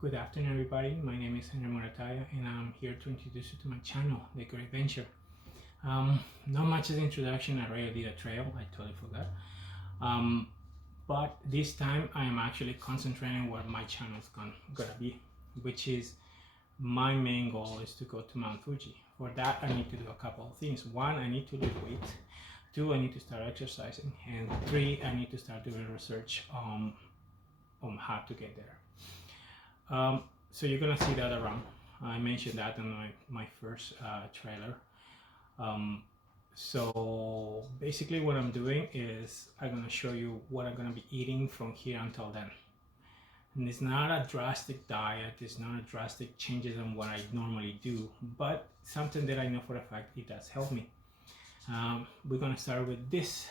Good afternoon, everybody. My name is Henry Morataya, and I'm here to introduce you to my channel, The Great Venture. Not much as an introduction. I already did a trail. I totally forgot. But this time, I am actually concentrating on what my channel is gonna be, which is my main goal is to go to Mount Fuji. For that, I need to do a couple of things. One, I need to lose weight. Two, I need to start exercising. And three, I need to start doing research on how to get there. So you're gonna see that around. I mentioned that in my first trailer. So basically what I'm doing is I'm gonna show you what I'm gonna be eating from here until then. And it's not a drastic diet, it's not a drastic changes in what I normally do, but something that I know for a fact it does help me. We're gonna start with this,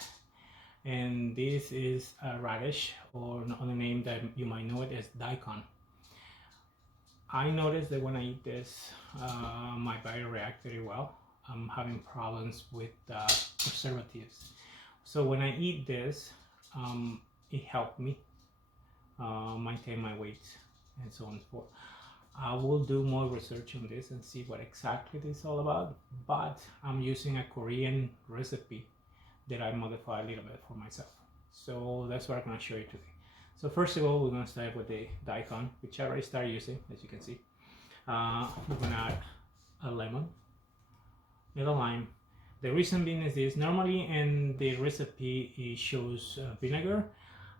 and this is a radish, or another name that you might know it as daikon. I noticed that when I eat this, my body reacts very well. I'm having problems with preservatives. So when I eat this, it helped me maintain my weight and so on and so forth. I will do more research on this and see what exactly this is all about, but I'm using a Korean recipe that I modify a little bit for myself. So that's what I'm going to show you today. So first of all, we're going to start with the daikon, which I already started using, as you can see. We're going to add a lemon and a lime. The reason being is this: normally in the recipe it shows vinegar.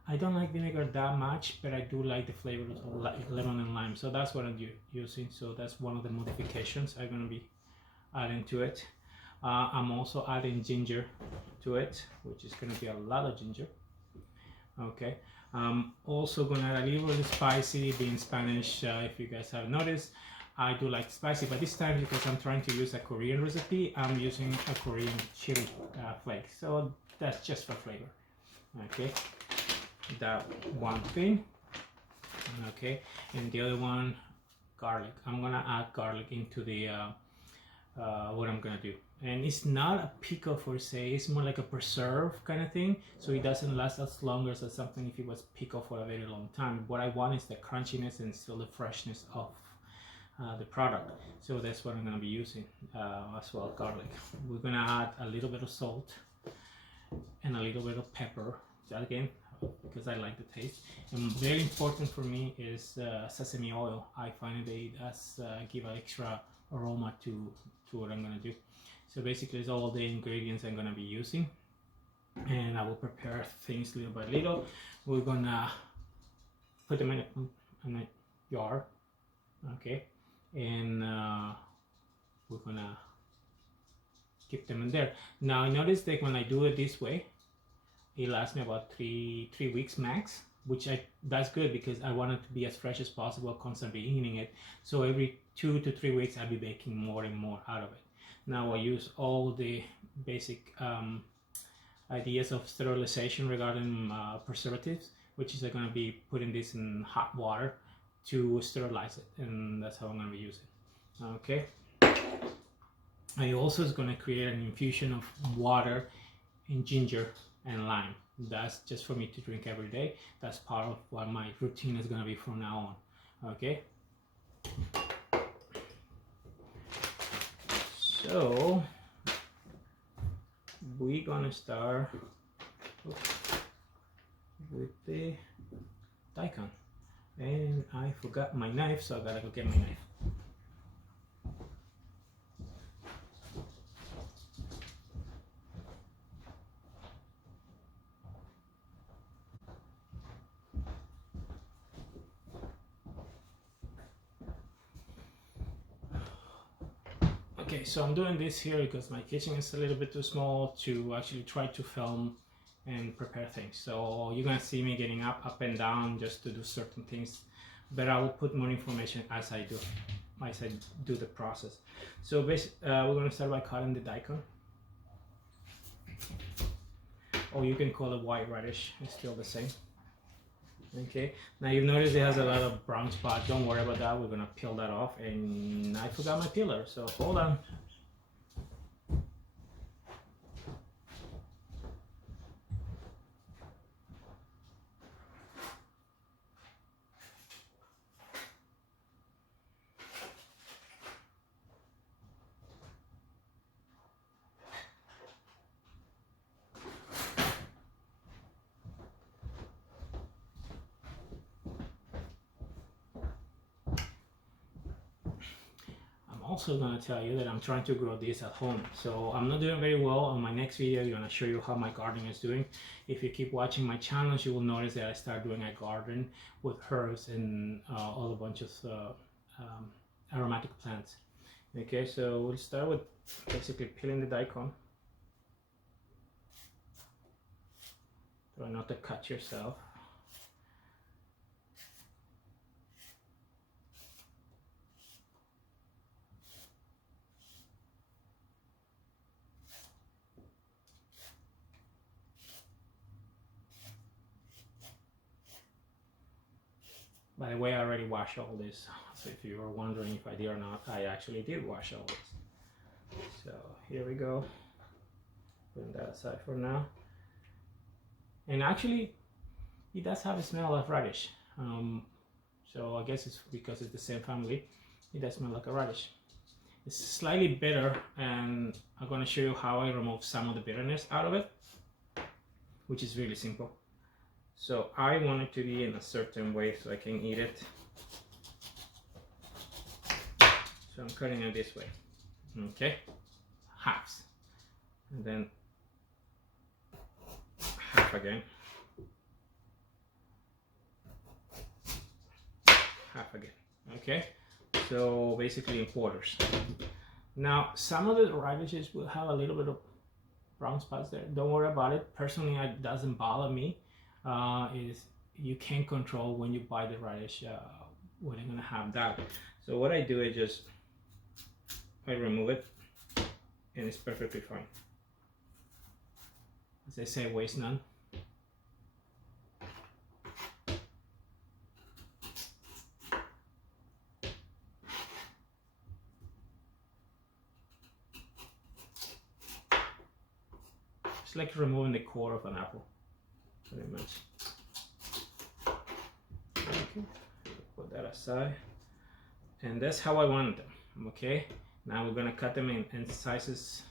I don't like vinegar that much, but I do like the flavor of lemon and lime. So that's what I'm using. So that's one of the modifications I'm going to be adding to it. I'm also adding ginger to it, which is going to be a lot of ginger. Okay. Also gonna add a little bit spicy, being Spanish, if you guys have noticed, I do like spicy, but this time because I'm trying to use a Korean recipe, I'm using a Korean chili flake, so that's just for flavor. Okay, that one thing. Okay, and the other one, garlic. I'm gonna add garlic into the what I'm gonna do. And it's not a pickle per se, it's more like a preserve kind of thing, so it doesn't last as long as something if it was pickled for a very long time. What I want is the crunchiness and still the freshness of the product, so that's what I'm going to be using as well. Garlic. We're going to add a little bit of salt and a little bit of pepper, again because I like the taste. And very important for me is sesame oil. I find it does give an extra aroma to what I'm going to do. So basically it's all the ingredients I'm going to be using, and I will prepare things little by little. We're going to put them in a jar, okay, and we're going to keep them in there. Now I noticed that when I do it this way, it lasts me about three weeks max, which that's good because I want it to be as fresh as possible, constantly eating it. So every 2 to 3 weeks I'll be making more and more out of it. Now I use all the basic ideas of sterilization regarding preservatives, which is I'm going to be putting this in hot water to sterilize it, and that's how I'm going to be using it. Okay. I also is going to create an infusion of water and ginger and lime. That's just for me to drink every day. That's part of what my routine is going to be from now on. Okay. So we're gonna start with the daikon, and I forgot my knife, so I gotta go get my knife. Okay, so I'm doing this here because my kitchen is a little bit too small to actually try to film and prepare things. So you're gonna see me getting up and down just to do certain things, but I will put more information as I do the process. So basically, we're gonna start by cutting the daikon, or you can call it white radish. It's still the same. Okay, now you've noticed it has a lot of brown spots. Don't worry about that. We're gonna peel that off, and I forgot my peeler, so hold on. also gonna tell you that I'm trying to grow this at home. So I'm not doing very well. On my next video, I'm gonna show you how my gardening is doing. If you keep watching my channels, you will notice that I start doing a garden with herbs and all a bunch of aromatic plants. Okay, so we'll start with basically peeling the daikon. Try not to cut yourself. By the way, I already washed all this, so if you were wondering if I did or not, I actually did wash all this. So here we go, putting that aside for now. And actually, it does have a smell of radish. So I guess it's because it's the same family, it does smell like a radish. It's slightly bitter, and I'm going to show you how I remove some of the bitterness out of it, which is really simple. So I want it to be in a certain way so I can eat it. So I'm cutting it this way, okay? Halves. And then half again. Half again, okay? So basically in quarters. Now, some of the radishes will have a little bit of brown spots there. Don't worry about it. Personally, it doesn't bother me. Is you can't control when you buy the radish when you're gonna have that. So what I do is just I remove it, and it's perfectly fine. As I say, waste none. It's like removing the core of an apple. Pretty much. Okay, put that aside, and that's how I want them. Okay, now we're gonna cut them in sizes,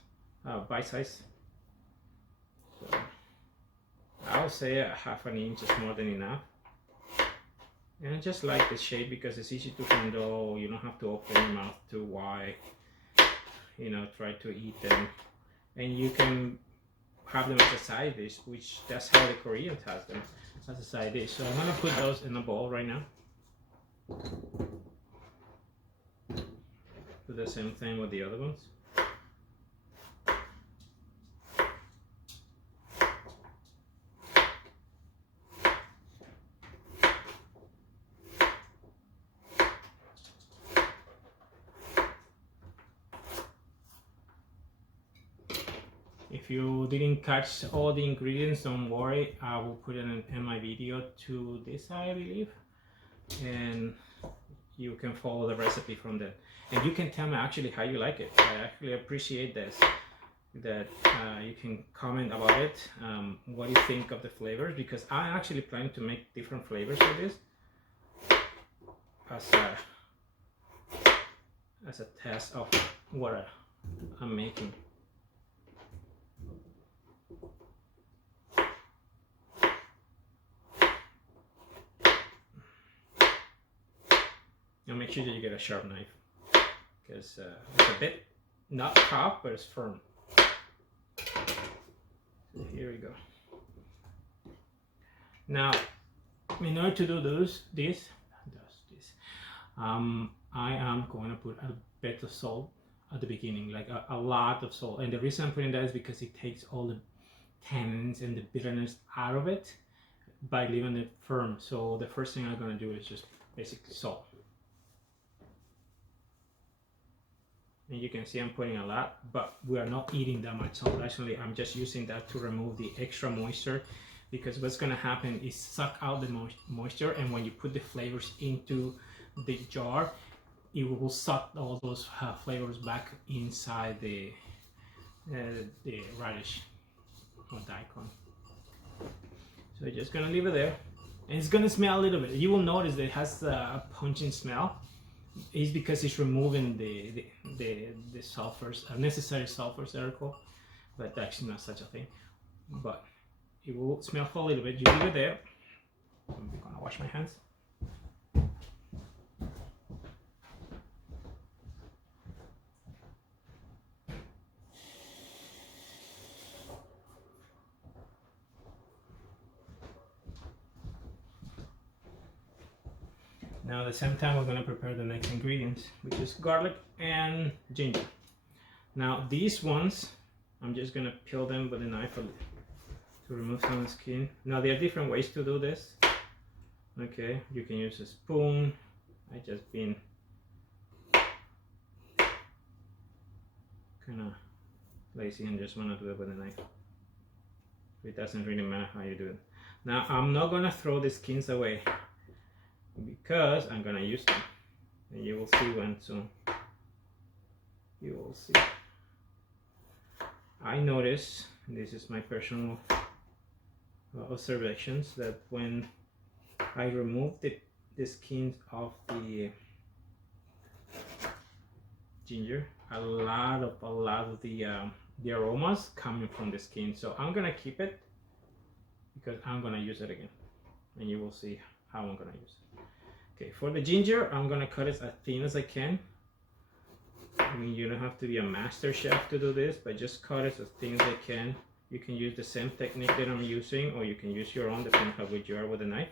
bite size. So I would say a half an inch is more than enough. And I just like the shape because it's easy to handle. You don't have to open your mouth too wide. You know, try to eat them, and you can have them as a side dish, which that's how the Koreans has them, as a side dish. So I'm gonna put those in a bowl right now. Do the same thing with the other ones. If you didn't catch all the ingredients, don't worry, I will put it in my video to this side, I believe, and you can follow the recipe from there. And you can tell me actually how you like it. I actually appreciate this, that you can comment about it, what you think of the flavors, because I actually plan to make different flavors for this as a test of what I'm making. Now make sure that you get a sharp knife, because it's a bit not tough, but it's firm. So here we go. Now, in order to do this, I am going to put a bit of salt at the beginning, like a lot of salt. And the reason I'm putting that is because it takes all the tannins and the bitterness out of it by leaving it firm. So the first thing I'm going to do is just basically salt. And you can see I'm putting a lot, but we are not eating that much salt. Actually, I'm just using that to remove the extra moisture, because what's going to happen is suck out the moisture, and when you put the flavors into the jar, it will suck all those flavors back inside the radish or daikon. So you're just going to leave it there, and it's going to smell a little bit. You will notice that it has a pungent smell. Is because it's removing the sulfurs, unnecessary sulfurs that are called, but actually not such a thing. But it will smell for a little bit. You leave it there. I'm gonna wash my hands. Now at the same time we're going to prepare the next ingredients, which is garlic and ginger. Now these ones, I'm just going to peel them with a knife to remove some of the skin. Now there are different ways to do this. Okay, you can use a spoon. I just been kind of lazy and just want to do it with a knife. It doesn't really matter how you do it. Now I'm not going to throw the skins away because I'm going to use them, and you will see when soon. You will see. I notice, this is my personal observations, that when I remove the skins of the ginger, a lot of the aromas coming from the skin. So I'm gonna keep it because I'm gonna use it again, and you will see how I'm gonna use it. Okay, for the ginger, I'm gonna cut it as thin as I can. I mean, you don't have to be a master chef to do this, but just cut it as thin as I can. You can use the same technique that I'm using, or you can use your own, depending how good you are with a knife.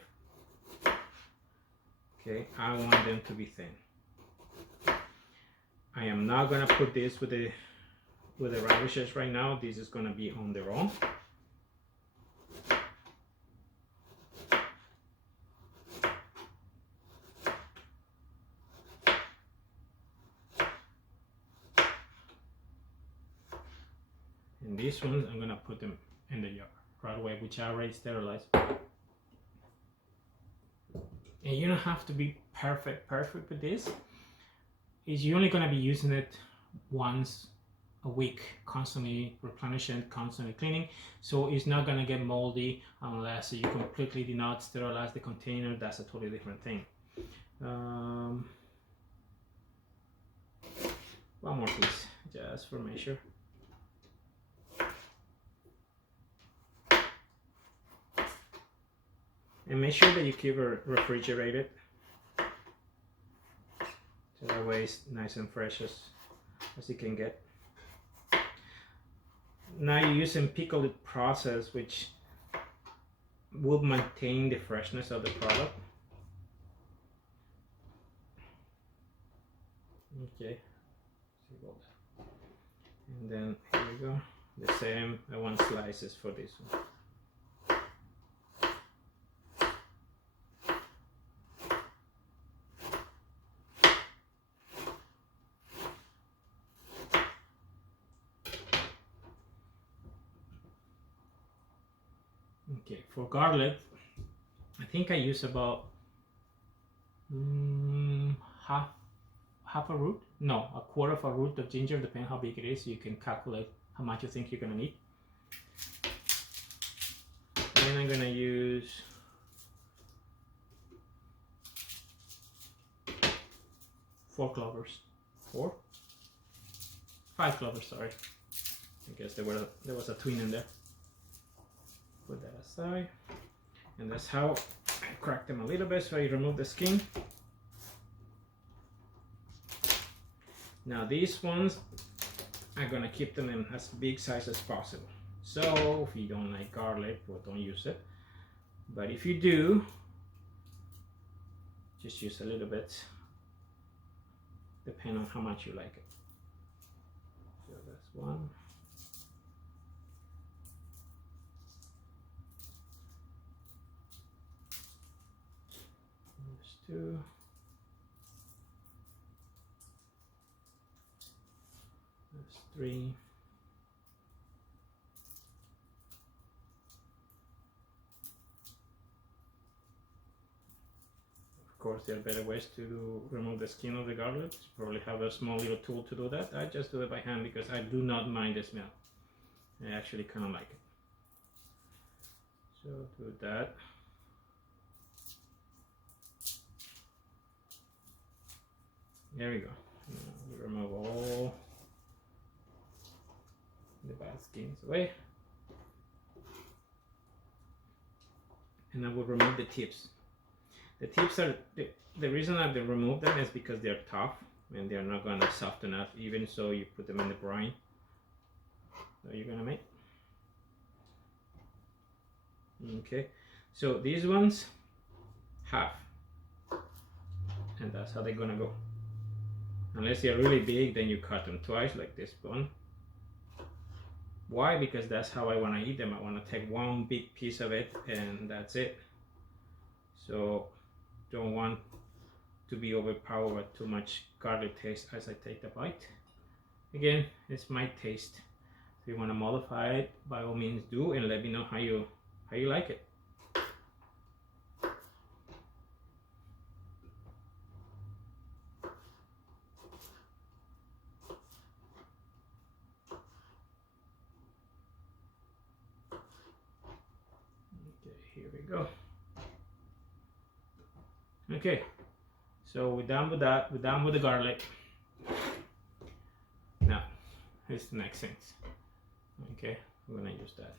Okay, I want them to be thin. I am not gonna put this with the radishes right now. This is gonna be on their own. And these ones, I'm gonna put them in the jar right away, which I already sterilized. And you don't have to be perfect with this. Is you're only gonna be using it once a week, constantly replenishing, constantly cleaning. So it's not gonna get moldy unless you completely do not sterilize the container. That's a totally different thing. One more piece, just for measure. And make sure that you keep it refrigerated, so that way it's nice and fresh as you can get. Now you're using pickled process, which will maintain the freshness of the product. Okay, and then here we go. The same, I want slices for this one. Okay, for garlic, I think I use about half a root, no, a quarter of a root of ginger, depending how big it is. You can calculate how much you think you're gonna need. And I'm gonna use 4 clovers, 5 clovers, sorry. I guess there was a twin in there. Put that aside, and that's how I crack them a little bit so I remove the skin. Now these ones, I'm gonna keep them in as big size as possible. So if you don't like garlic, well, don't use it. But if you do, just use a little bit, depending on how much you like it. So that's one. There's 2. There's 3. Of course, there are better ways to remove the skin of the garlic. You probably have a small little tool to do that. I just do it by hand because I do not mind the smell. I actually kind of like it. So do that. There we go. Now we remove all the bad skins away. And I will remove the tips. The tips are, the reason I remove them is because they're tough and they're not gonna soften up even so you put them in the brine that you're gonna make. Okay, so these ones, half. and that's how they're gonna go. Unless they're really big, then you cut them twice like this one. Why? Because that's how I want to eat them. I want to take one big piece of it and that's it. So don't want to be overpowered with too much garlic taste as I take the bite. Again, it's my taste. If you want to modify it, by all means do, and let me know how you like it. Okay, here we go. Okay, so we're done with that. We're done with the garlic. Now, here's the next things. Okay, we're gonna use that.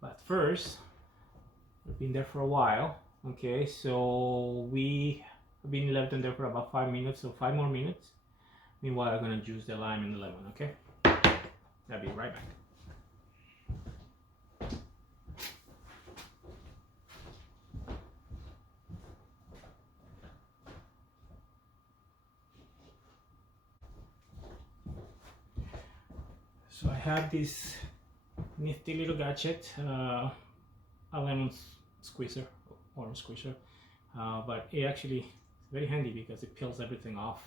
But first, we've been there for a while. Okay, so we have been left in there for about 5 minutes, so 5 more minutes. Meanwhile, I'm gonna juice the lime and the lemon. Okay, I'll be right back. So I have this nifty little gadget, a lemon squeezer, orange squeezer, but it actually is very handy because it peels everything off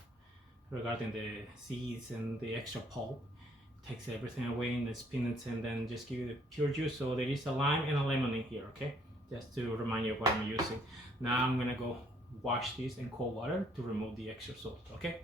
regarding the seeds and the extra pulp. It takes everything away in the spinach and then just give you the pure juice. So there is a lime and a lemon in here, okay? Just to remind you of what I'm using. Now I'm gonna go wash this in cold water to remove the extra salt, okay?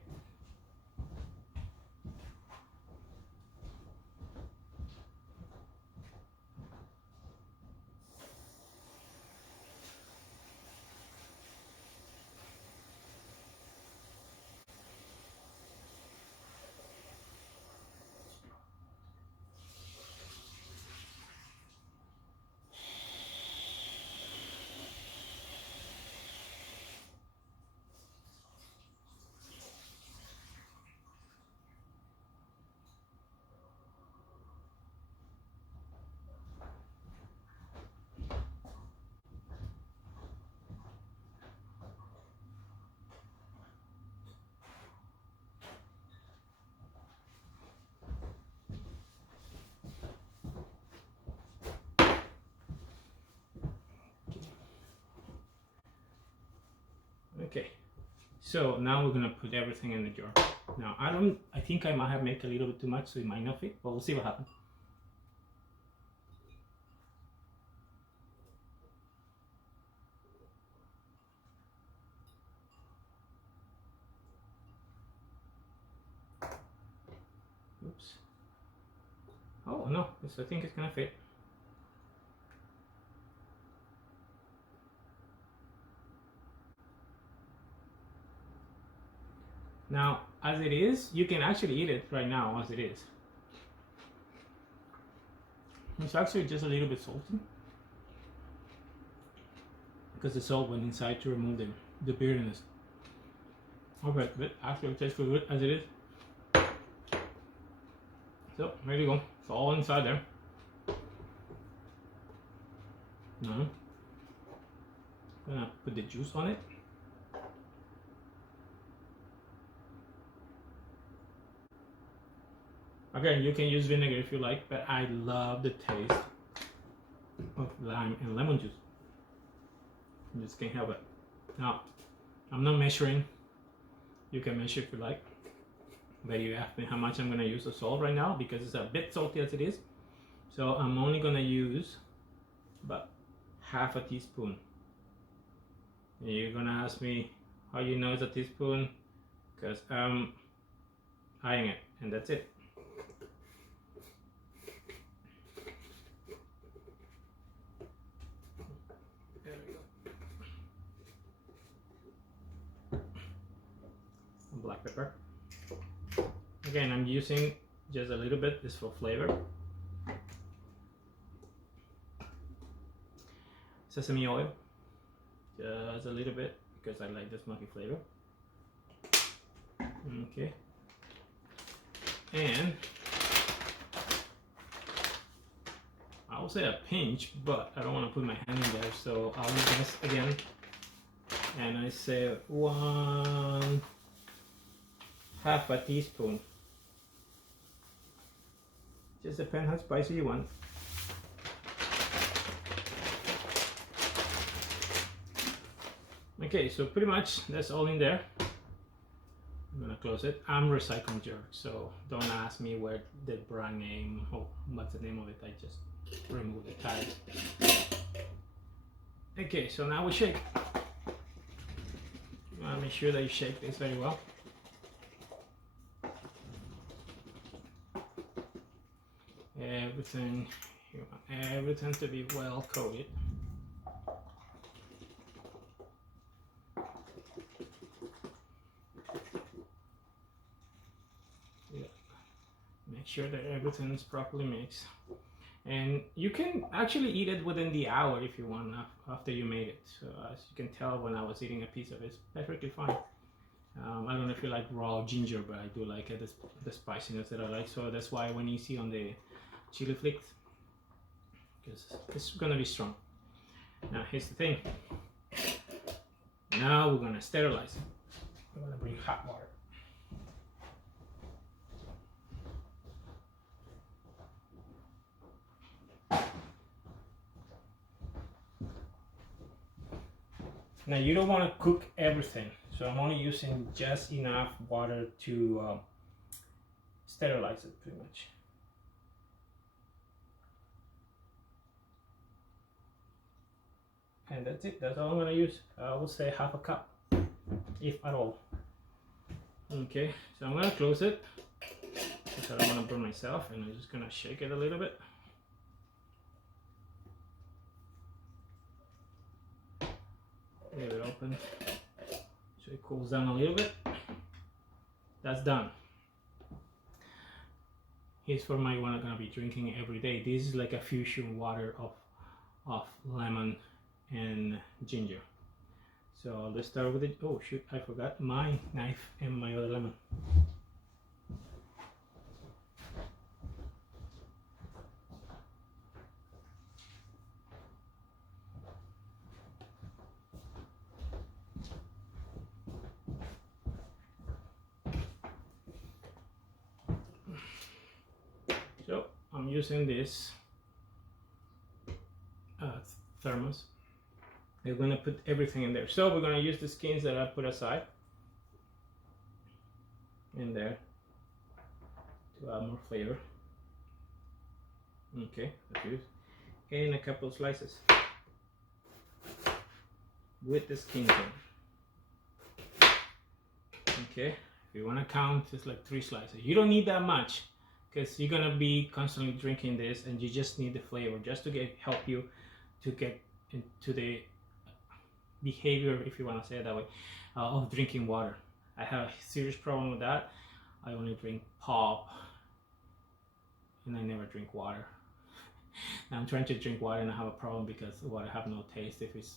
Okay, so now we're gonna put everything in the jar. Now I think I might have made a little bit too much, so it might not fit, but we'll see what happens. Oops. Oh no, I think it's gonna fit. Now, as it is, you can actually eat it right now as it is. It's actually just a little bit salty because the salt went inside to remove the bitterness. Okay, but actually it tastes good as it is. So, there you go. It's all inside there. Now, I'm gonna put the juice on it. Again, you can use vinegar if you like, but I love the taste of lime and lemon juice. You just can't help it. Now, I'm not measuring. You can measure if you like. But you asked me how much I'm gonna use of salt right now because it's a bit salty as it is. So I'm only gonna use about half a teaspoon. And you're gonna ask me how you know it's a teaspoon, because I'm eyeing it, and that's it. There we go. Black pepper. Again, I'm using just a little bit, just for flavor. Sesame oil, just a little bit, because I like the smoky flavor. Okay. And I will say a pinch, but I don't want to put my hand in there, so I'll just again and I say 1/2 a teaspoon. Just depends how spicy you want. Okay, so pretty much that's all in there. I'm gonna close it. I'm recycling jerk, so don't ask me where the brand name or what's the name of it. I just remove the tag. Okay, so now we shake. You wanna make sure that you shake this very well. Everything, you want everything to be well coated. Make sure that everything is properly mixed, and you can actually eat it within the hour if you want after you made it. So as you can tell, when I was eating a piece of it, it's perfectly fine. I don't know if you like raw ginger, but I do like it, the spiciness that I like. So that's why when you see on the chili flakes, because it's gonna be strong. Now here's the thing. Now we're gonna sterilize it. I'm gonna bring hot water. Now you don't want to cook everything, so I'm only using just enough water to sterilize it pretty much. And that's it, that's all I'm going to use. I would say 1/2 cup, if at all. Okay, so I'm going to close it because I don't want to burn myself, and I'm just going to shake it a little bit. Leave it open so it cools down a little bit. That's done. Here's for my one I'm gonna be drinking every day. This is like a fusion water of lemon and ginger. So let's start with it. Oh shoot, I forgot my knife and my other lemon. So I'm using this thermos. We're going to put everything in there. So we're going to use the skins that I put aside in there to add more flavor. Okay, let's use, and a couple of slices with the skins in. Okay, if you want to count, it's like 3 slices. You don't need that much, because you're gonna be constantly drinking this, and you just need the flavor just to help you to get into the behavior, if you want to say it that way, of drinking water. I have a serious problem with that. I only drink pop, and I never drink water. Now I'm trying to drink water, and I have a problem because water have no taste if it's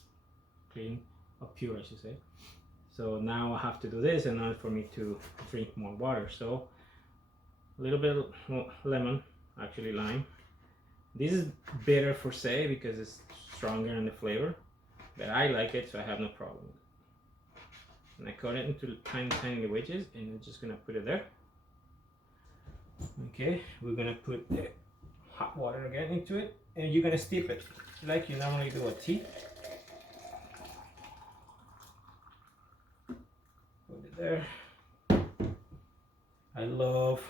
clean or pure, I should say. So now I have to do this in order for me to drink more water. So a little bit of lemon, actually lime. This is better for say because it's stronger in the flavor, but I like it, so I have no problem with it. And I cut it into tiny wedges, and I'm just gonna put it there. Okay, we're gonna put the hot water again into it, and you're gonna steep it like you normally do a tea. Put it there. I love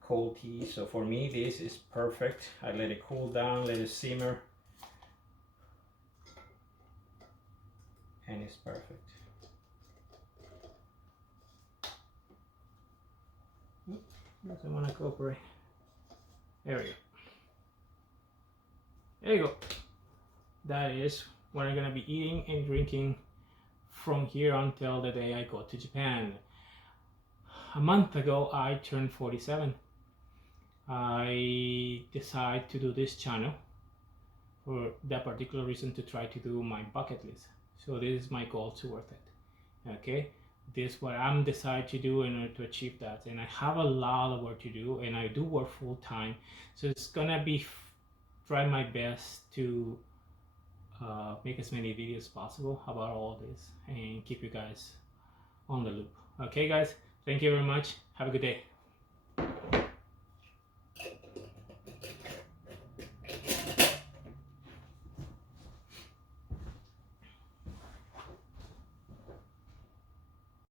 cold tea, so for me this is perfect. I let it cool down, let it simmer, and it's perfect. Doesn't want to cooperate. There we go. There you go. That is what I'm gonna be eating and drinking from here until the day I go to Japan. A month ago I turned 47. I decided to do this channel for that particular reason, to try to do my bucket list. So this is my goal to worth it. Okay, this is what I'm decided to do in order to achieve that, and I have a lot of work to do, and I do work full time, so it's gonna be try my best to make as many videos possible about all this and keep you guys on the loop. Okay guys, thank you very much. Have a good day.